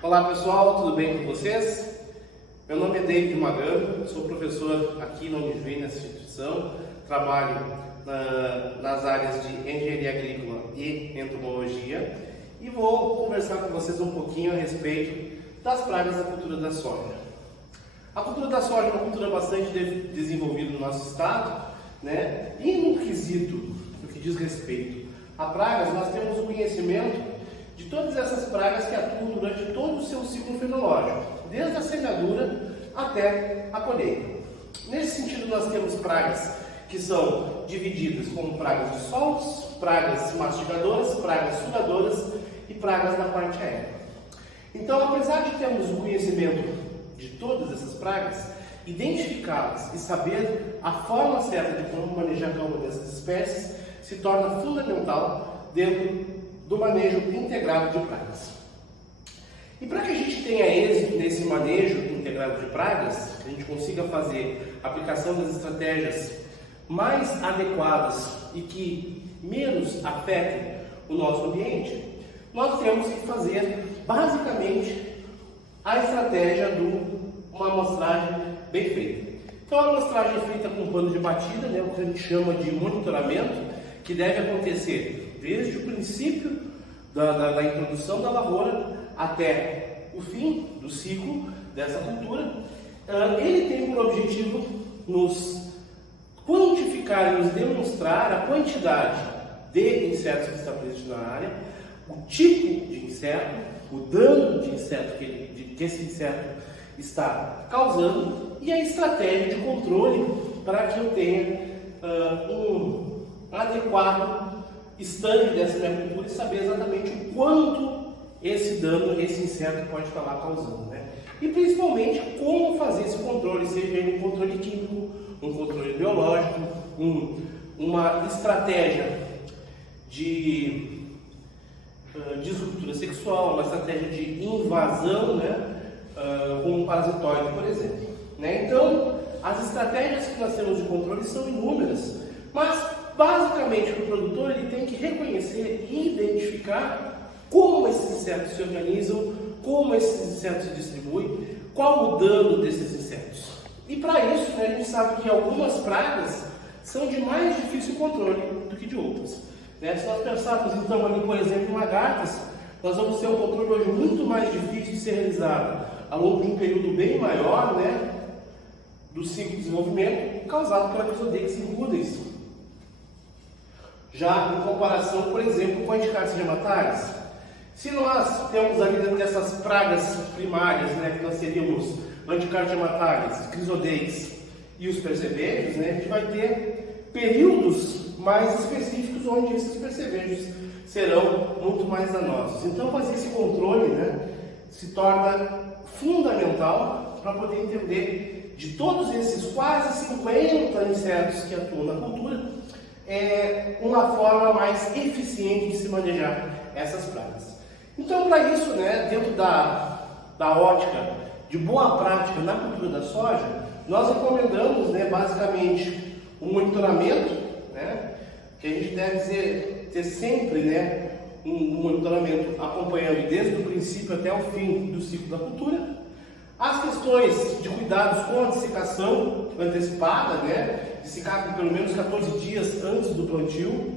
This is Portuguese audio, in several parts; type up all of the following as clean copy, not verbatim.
Olá pessoal, tudo bem com vocês? Meu nome é David Magan, sou professor aqui na Unijuí, nessa instituição, trabalho nas áreas de Engenharia Agrícola e Entomologia e vou conversar com vocês um pouquinho a respeito das pragas da cultura da soja. A cultura da soja é uma cultura bastante desenvolvida no nosso estado, né? E no quesito, no que diz respeito a pragas, nós temos o conhecimento de todas essas pragas que atuam durante todo o seu ciclo fenológico, desde a semeadura até a colheita. Nesse sentido, nós temos pragas que são divididas como pragas de solos, pragas mastigadoras, pragas sugadoras e pragas da parte aérea. Então, apesar de termos o conhecimento de todas essas pragas, identificá-las e saber a forma certa de como manejar cada uma dessas espécies se torna fundamental dentro do manejo integrado de pragas. E para que a gente tenha êxito nesse manejo integrado de pragas, que a gente consiga fazer a aplicação das estratégias mais adequadas e que menos afetem o nosso ambiente, nós temos que fazer basicamente a estratégia de uma amostragem bem feita. Então, a amostragem é feita com pano de batida, né, o que a gente chama de monitoramento, que deve acontecer desde o princípio da introdução da lavoura até o fim do ciclo dessa cultura. Ele tem por objetivo nos quantificar e nos demonstrar a quantidade de insetos que está presente na área, o tipo de inseto, o dano de inseto que esse inseto está causando e a estratégia de controle para que eu tenha um adequado estande dessa minha cultura e saber exatamente o quanto esse dano, esse inseto pode estar lá causando, né? E principalmente como fazer esse controle, seja ele um controle químico, um controle biológico, uma estratégia de disruptura sexual, uma estratégia de invasão, né? Com um parasitóide, por exemplo, né? Então, as estratégias que nós temos de controle são inúmeras, mas basicamente o produtor ele tem que reconhecer e identificar como esses insetos se organizam, como esses insetos se distribuem, qual o dano desses insetos. E para isso, né, a gente sabe que algumas pragas são de mais difícil controle do que de outras, né? Se nós pensarmos então ali, por exemplo, em lagartas, nós vamos ter um controle hoje muito mais difícil de ser realizado ao longo de um período bem maior, né, do ciclo de desenvolvimento, causado pela Crisodex incudens. Já em comparação, por exemplo, com a Anticardia gematalis, se nós temos ali dentro dessas pragas primárias, né, que nós teríamos Anticardia gematalis, Crisodex e os percevejos, né, a gente vai ter períodos mais específicos onde esses percevejos serão muito mais danosos. Então, fazer esse controle, né, se torna fundamental para poder entender de todos esses quase 50 insetos que atuam na cultura, uma forma mais eficiente de se manejar essas pragas. Então, para isso, né, dentro da ótica de boa prática na cultura da soja, nós recomendamos, né, basicamente um monitoramento, né, que a gente deve ter sempre, né, um monitoramento acompanhando desde o princípio até o fim do ciclo da cultura. As questões de cuidados com a dessecação antecipada, né? Dessecar com pelo menos 14 dias antes do plantio.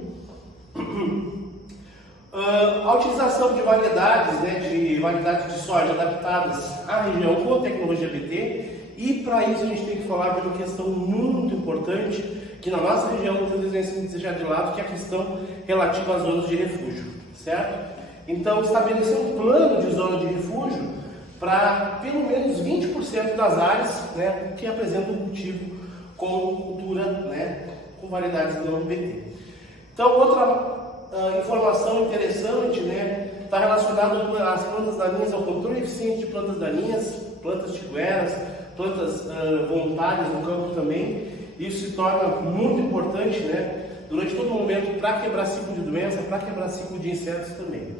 A utilização de variedades, né? De variedades de soja adaptadas à região com tecnologia BT. E para isso a gente tem que falar de uma questão muito importante que na nossa região muitas vezes vem sendo deixada de lado, que é a questão relativa às zonas de refúgio, certo? Então, estabelecer um plano de zona de refúgio para pelo menos 20% das áreas, né, que apresentam cultivo com cultura, né, com variedades não BT. Então, outra informação interessante, né, está relacionada às plantas daninhas, ao controle eficiente de plantas daninhas, plantas tigueras, plantas voluntárias no campo também. Isso se torna muito importante, né, durante todo o momento para quebrar ciclo de doença, para quebrar ciclo de insetos também.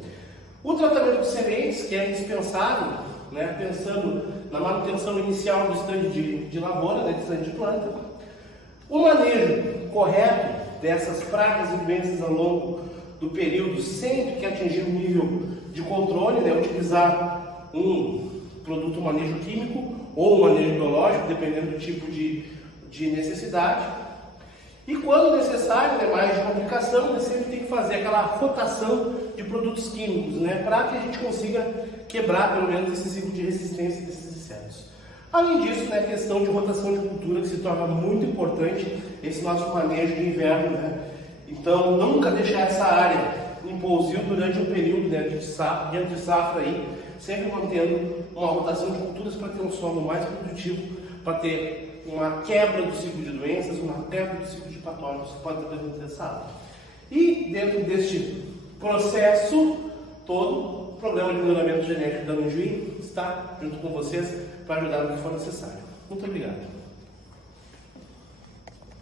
O tratamento de sementes, que é indispensável, né, pensando na manutenção inicial do estande de lavoura, né, do estande de planta. O manejo correto dessas pragas e doenças ao longo do período, sempre que atingir um nível de controle, né, utilizar um produto manejo químico ou um manejo biológico, dependendo do tipo de necessidade. E quando necessário, né, mais de complicação, sempre tem que fazer aquela rotação de produtos químicos, né, para que a gente consiga quebrar pelo menos esse ciclo de resistência desses insetos. Além disso, né, a questão de rotação de cultura, que se torna muito importante esse nosso manejo de inverno, né? Então, nunca deixar essa área em pousio durante um período, né, de safra aí, sempre mantendo uma rotação de culturas para ter um solo mais produtivo, para ter uma quebra do ciclo de doenças, uma quebra do ciclo de patógenos que pode estar dentro dessa área. E dentro deste processo todo, o programa de melhoramento genético da Mojuí está junto com vocês para ajudar no que for necessário. Muito obrigado.